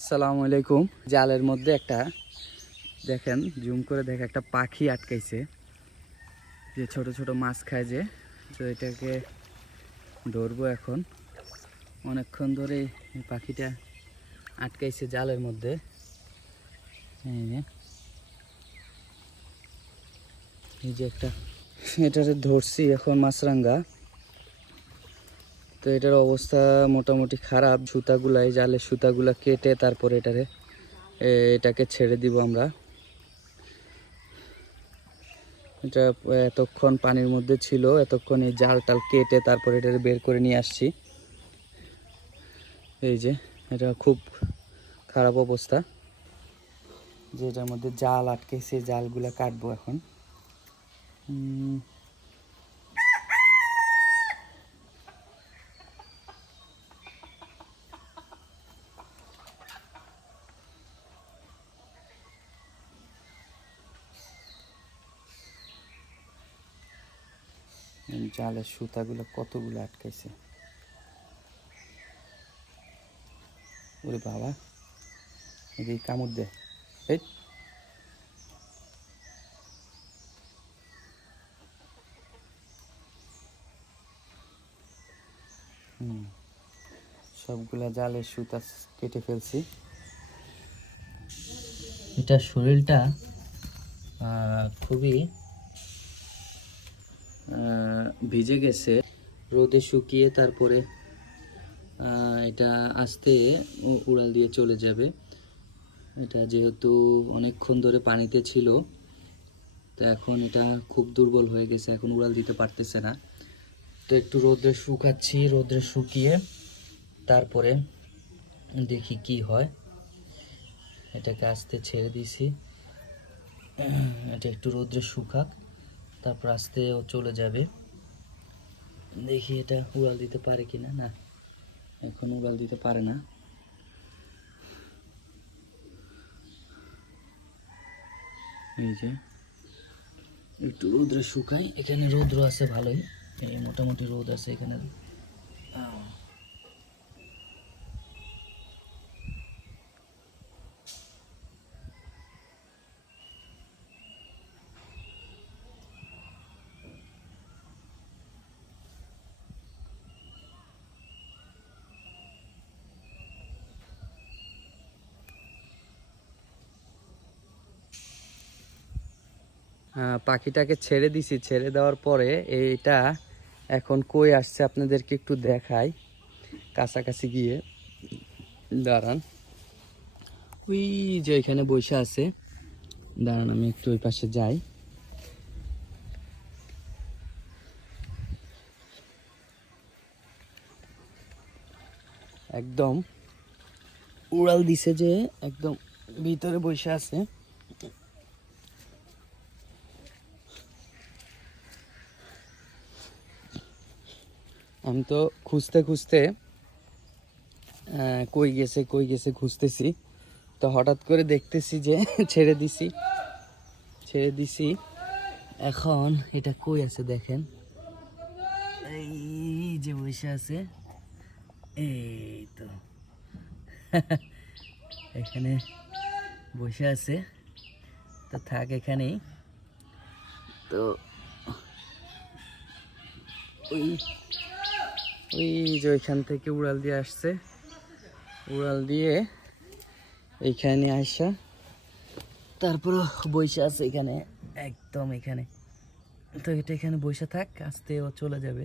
আসসালামু আলাইকুম। জালের মধ্যে একটা দেখেন, জুম করে দেখে একটা পাখি আটকাইছে, যে ছোট ছোট মাছ খায় যে। তো এটাকে ধরবো এখন। অনেকক্ষণ ধরে এই পাখিটা আটকাইছে জালের মধ্যে। এই যে একটা, এটারে ধরছি এখন মাছরাঙ্গা। তো এটার অবস্থা মোটামুটি খারাপ। সুতাগুলা, এই জালের সুতাগুলা কেটে তারপরে এটাকে ছেড়ে দিব আমরা। এটা এতক্ষণ পানির মধ্যে ছিল, এতক্ষণ এই জাল টাল কেটে তারপরে এটা বের করে নিয়ে আসছি। এই যে এটা খুব খারাপ অবস্থা, যে এটার মধ্যে জাল আটকেছে, জালগুলা কাটবো এখন। জালের সুতাগুলো কতগুলো আটকাইছে, ওরে বাবা, এদিকে কামড় দেয়। এই সবগুলা জালের সুতা কেটে ফেলছি। এটার শরীরটা খুবই ভিজে গেছে, রোদে শুকিয়ে তারপরে এটা আস্তে উড়াল দিয়ে চলে যাবে। এটা যেহেতু অনেকক্ষণ ধরে পানিতে ছিল, তো এখন এটা খুব দুর্বল হয়ে গেছে, এখন উড়াল দিতে পারতেছে না। তো একটু রোদ্রে শুকাচ্ছি, রোদ্রে শুকিয়ে তারপরে দেখি কি হয়। এটাকে আস্তে ছেড়ে দিছি, এটা একটু রোদ্রে শুকাক, তারপর আস্তে ও চলে যাবে। দেখি এটা উড়াল দিতে পারে কিনা। না, এখন উড়াল দিতে পারে না। এই যে একটু রোদ্রে শুকাই, এখানে রোদ্র আছে ভালোই, এই মোটামুটি রোদ আছে এখানে। পাখিটাকে ছেড়ে দিছি, ছেড়ে দেওয়ার পরে এইটা এখন কই আসছে আপনাদেরকে একটু দেখাই কাছাকাছি গিয়ে। দাঁড়ান, ওই যে এখানে বসে আছে, দাঁড়ান আমি একটু ওই পাশে যাই। একদম উড়াল দিছে, যে একদম ভিতরে বসে আছে। আমি তো খুঁজতে খুঁজতে কই গেছে কই গেছে খুঁজতেছি, তো হঠাৎ করে দেখতেছি যে ছেড়ে দিছি। এখন এটা কই আছে দেখেন, এই যে বসে আছে, এই তো এখানে বসে আছে। তো থাক এখানেই। তো ওই ওই যে ওইখান থেকে উড়াল দিয়ে আসছে, উড়াল দিয়ে এইখানে আসা, তারপর বসে আছে এখানে, একদম এখানে। তো এটা এখানে বসে থাক, আস্তে ও চলে যাবে।